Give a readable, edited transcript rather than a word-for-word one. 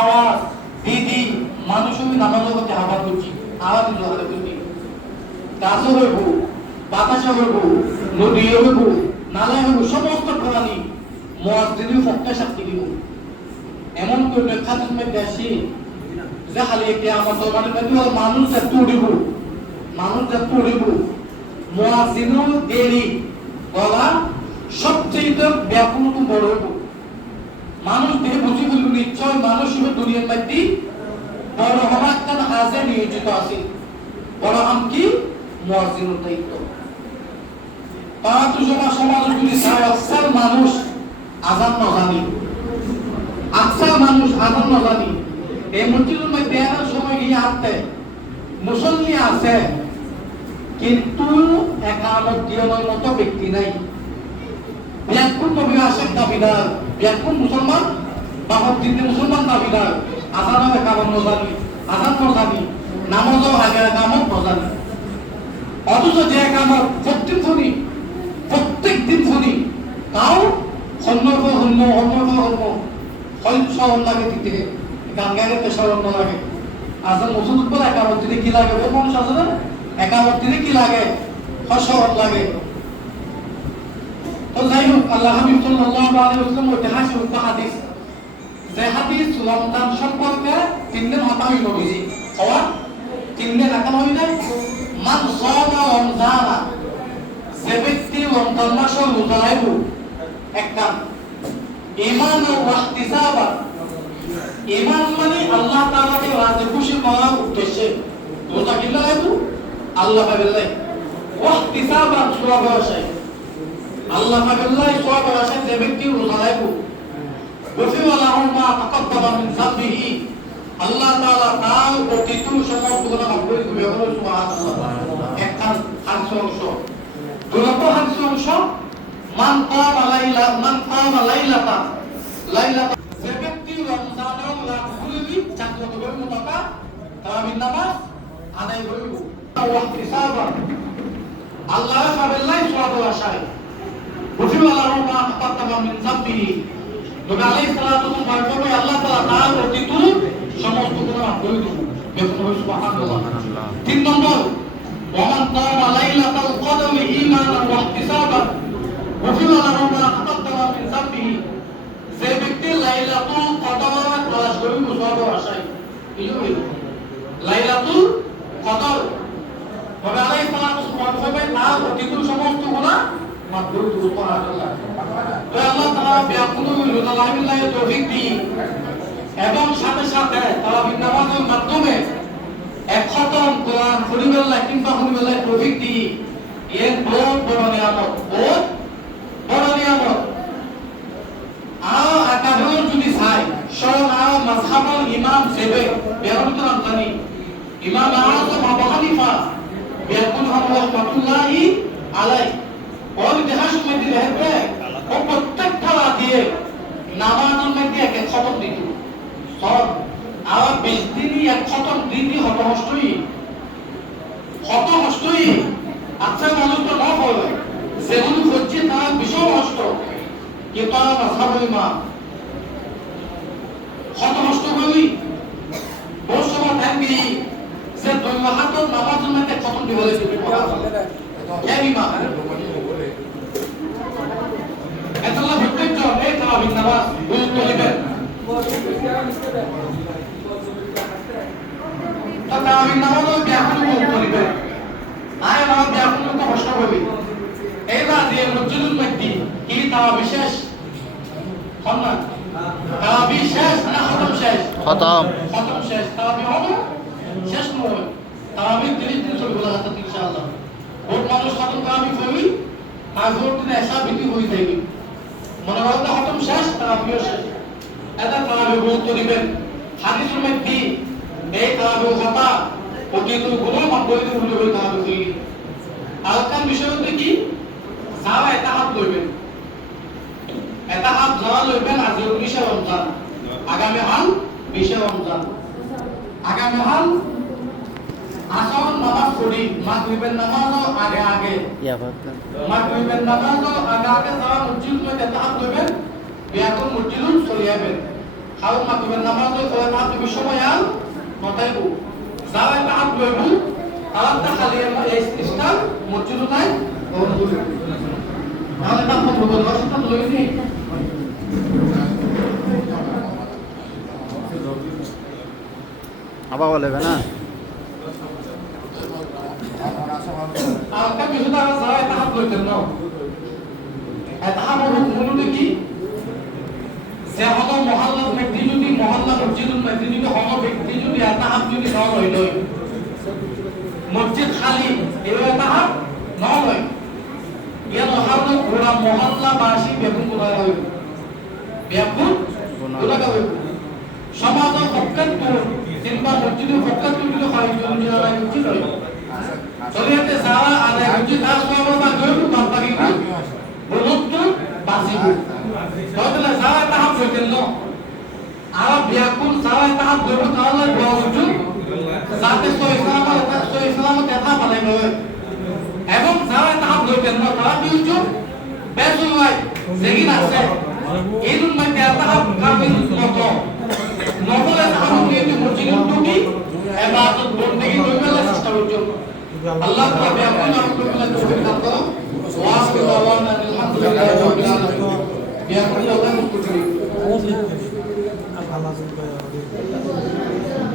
আওয়াজ দিদি মানুষও নানা জগতে আওয়াজ করছি আওয়াজ জোগাড় করছি গাছও হইব বাতাসও হইব নদীও হইব নালায় হইব সমস্ত প্রাণী মুয়াজ্জিনের পক্ষে সাক্ষী দিব এমন করে ব্যাখ্যা তুমি দেশি যে খালি কিয়ামত মানে মানুষ এত উড়িব মুয়াজ্জিনুল দেরি গলা সবচেয়ে ব্যাকুল বড় হইব মানুষ দেহে বুঝি বলব নিশ্চয় মানুষ হবে দুনিয়ার মধ্যে বড় হওয়ার একটা কাজে নিয়োজিত আছে বড় হাম কি মুয়াজ্জিনুল দায়িত্ব পাঁচ সমাজ যদি চায় আকসার মানুষ আজান না জানি এই মসজিদের মধ্যে আনার সময় গিয়ে হাঁটতে মুসল্লি আছে কিন্তু একামত দিনের মতো ব্যক্তি নাই ব্যাকুল নবী আশেক দাবিদার ব্যাকুল মুসলমান বাবার দিনে মুসলমান দাবিদার আজান একামত নজানি নামাজও আগে একামত নজানি অথচ যে একামত প্রত্যেক দিন শুনি তাও হন্য লাগে দিতে গান গাইলে পেশা অন্য লাগে আজান মুসলমান বলে একামত দিনে কি লাগে ও মানুষ আছে না একামত দিনে কি লাগে ফসল লাগে তো যাই হোক আল্লাহ হাবিব সাল্লাল্লাহু আলাইহি ওয়াসাল্লাম ঐতিহাসিক হাদিস যে হাদিস রমজান সম্পর্কে তিন দিন হতা হইল বুঝি হওয়া তিন দিন একা হই যায় মান সামা রমজানা যে ব্যক্তি রমজান মাসে রোজা রাখব একটা ঈমান ও ইহতিসাবা ঈমান মানে আল্লাহ তাআলাকে রাজি খুশি করার উদ্দেশ্যে রোজা কিলা রাখব আল্লাহ পাবেলাই ইহতিসাবা সওয়াব আসে আল্লাহ পাবেলাই সওয়াব আসে যে ব্যক্তি রোজা রাখব গফিরা লাহু মা তাকাদ্দামা মিন যামবিহি আল্লাহ তাআলা তার অতীত সমস্ত গুনাহ মাফ করে দিবে সুবহানাল্লাহ একটা অংশ দুটো অংশ মান কামা লাইলাতা যে ব্যক্তি রমজানের রাত খুলবি জাগ্রত হবে মুতাকা তারাবির নামাজ আদায় করব ওয়াহতিসাবা আল্লাহ পাবেলাই সওয়াব আশায় গফিরা লাহু মা তাকাদ্দামা মিন যামবিহি নবী আলাইহিস সালাতু ওয়াস সালাম আল্লাহ তাআলা তার অতীত সমস্ত গুনাহ মাফ করে দিবেন সুবহানাল্লাহ তিন নম্বর ওমান কামা লাইলাতাল কদর ঈমানান ওয়া ইহতিসাবান গফিরা লাহু মা তাকাদ্দামা মিন যামবিহি যে ব্যক্তি লাইলাতুল কদর তালাশ করবে সওয়াব আশায় এই লাইলাতুল কদর নবী আলাইহিস সালাতু ওয়াস সালাম তার অতীত সমস্ত গুনাহ মাফ করে দিবেন সুবহানাল্লাহ তো আল্লাহ তাআলা ব্যাকুল রোজালাহিল্লাহি তৌফিক দি এবং সাথে সাথে তারাবির নামাজের মাধ্যমে এক খতম কোরআন পড়িবেলাই কিংবা শুনিবেলাই তৌফিক দি এর বড় নিয়ামত আকারণ যদি চাই স্বয়ং মাযহাবুল ইমাম সেবে বেরন্ত জানি ইমাম আযম আবু হানিফা বেকুল রাহমাতুল্লাহি আলাইহি ওর ইতিহাস মধ্যে লেখে ও প্রত্যেক খেলা দিয়ে নামাজের মধ্যে এক খতম দিত সব আর 20 দিনই এক খতম দিনই হতহষ্টই আচ্ছা মানুষ তো না বলে যেগুলো হচ্ছে তার ভীষণ কষ্ট কিন্তু মাযহাবুল ইমাম হতহষ্ট করি বহু সময় থাকবি যে দুই হাতত নামাজের মধ্যে খতম দিব ইমাম এতলা প্রত্যেক জন এই তারাবির নামাজ গুরুত্ব দিবেন তারাবির নামাজও ব্যাকুল গুরুত্ব দিবেন আয় আমার ব্যাকুল তো কষ্ট করবি এইবার যে মসজিদুল মধ্যে কি তারা বিশেষ সম্মান তারাবি শেষ না খতম শেষ খতম শেষ তারাবি হবে শেষ নয় তারাবি 30 দিন চলবে লাগাতার ইনশাআল্লাহ বহুত মানুষ খতম তারাবি করি আর বহুত দিন এসা বিধি হয়ে যাবে মনে করেন খতম শেষ তারাবিও শেষ এটা তারাবি গুরুত্ব দিবেন হাদিসের মধ্যে এই তারাবি কথা অতীত গুনাহ মাফ করে দিবেন বলে তারাবি করি আলকান বিষয় হচ্ছে কি যারা এটা হাত লইবেন এটা হাত যারা লইবেন আজ 19 রমজান আগামী হাল 20 রমজান আগামী হাল আসর নামাজ পড়ি মাগরিবের নামাজও আগে মাগরিবের নামাজও আগে যারা মসজিদ মধ্যে হাত লইবেন বিয়াকুল মসজিদুল চলে যাবেন হাউল মাকতুবের নামাজ ওই তাহার তুমি সময় আল নতাইব যারা তাহার লইব তারা তা খালি এই স্থান মসজিদ নাই তাহলে তা ফটো বল রসটা লইনি আবার বলবে না আর কা কিছু তারা যারা তাহার লইতেন না তাহার মূলত কি যে হলো মহল্লা ব্যক্তি যদি মহল্লা মসজিদুল ব্যক্তি যদি হলো ব্যক্তি যদি তাহার যদি ন হইল মসজিদ খালি এভাবে তাহার ন হয় ইয়ানো হারনো পুরা মহল্লাবাসী বেগুন কোথায় হইল বেগুন কোথায় হইল সমাজের পক্ষে কিংবা মসজিদের পক্ষে যদি হয় যদি মসজিদ হইল শরীয়তে যারা আদায় করছে তার সব বা গয়রু বাকি বলতো বাসিব তাহলে যারা তাহার হইতেন না আর বেগুন যারা তাহার গয়রু তাহলে বাউজু যাতে ইসলামত দেখা পালাই নয় এবং যারা তাহার হইতেন না তারা কি হইছো বেজুয়াই যেগিন আছে এইরুম মধ্যে তাহার কাবিল মতো নবলে তাহার নিয়ে মসজিদের টুকি ইবাদত বندگی কইবেলা চেষ্টা করছো আল্লাহ তাআলা বেগুন আমতুল্লাহ তৌফিক দান করো ওয়াসি দাওয়ানা আলহামদুলিল্লাহি রাব্বিল আলামিন বেগুন আল্লাহ কবুল করুন